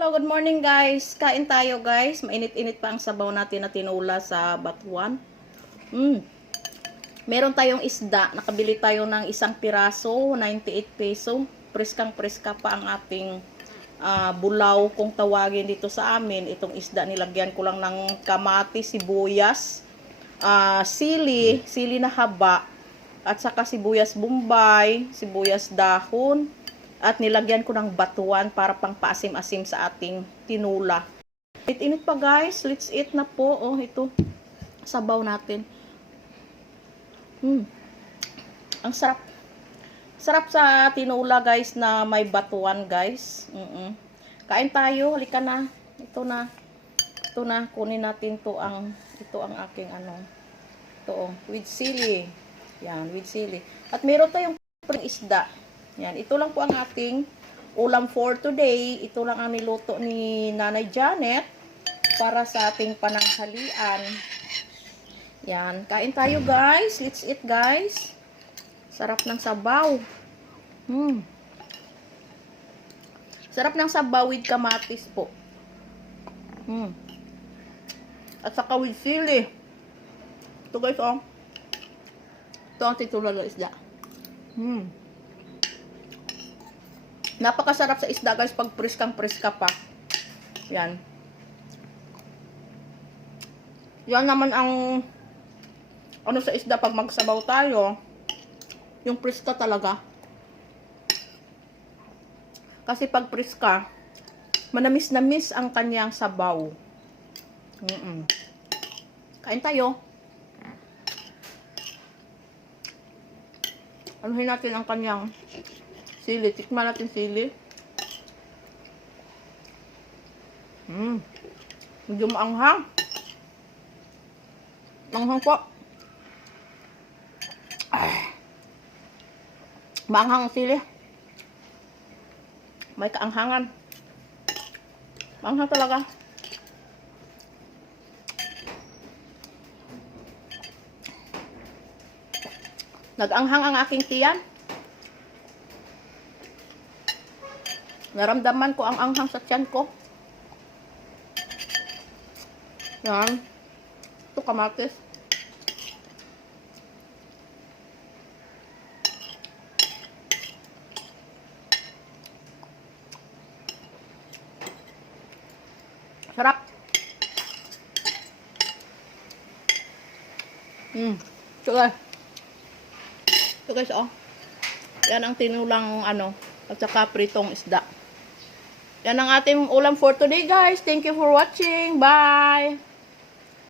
Hello, good morning guys. Kain tayo guys. Mainit-init pa ang sabaw natin na tinula sa batuan. Meron tayong isda. Nakabili tayo ng isang piraso, 98 peso. Preskang-preska pa ang ating bulaw kung tawagin dito sa amin. Itong isda nilagyan ko lang ng kamatis, sibuyas, sili na haba, at saka sibuyas bombay, sibuyas dahon, at nilagyan ko ng batuan para pang paasim-asim sa ating tinula. Init pa guys, let's eat na po. Oh, ito sabaw natin. Ang sarap. Sarap sa tinula guys na may batuan guys. Kain tayo, halika na. Ito na. Ito na, kunin natin ito ang aking Ito with sili. Yan, with sili. At meron tayong isda. Yan, ito lang po ang ating ulam for today. Ito lang ang niluto ni Nanay Janet para sa ating pananghalian. Yan, kain tayo guys. Let's eat guys. Sarap ng sabaw. Sarap ng sabaw with kamatis po. At saka with sili. Ito guys, oh. Ito ang titulo ng isda. Napakasarap sa isda guys pag preskang-preska pa. Yan. Yan naman ang sa isda pag magsabaw tayo. Yung preska talaga. Kasi pag preska, manamis-namis ang kanyang sabaw. Kain tayo. Anuhin natin ang kanyang sili. Tikman natin sili. Medyo maanghang. Maanghang po. Maanghang ang sili. May kaanghangan. Maanghang talaga. Nag-anghang ang aking tiyan. Naramdaman ko ang anghang sa tiyan ko. Yan. Ito kamatis. Sarap. Ito guys. Ito guys, oh. Yan ang tinulang at saka pritong isda. Yan ang ating ulam for today guys. Thank you for watching. Bye!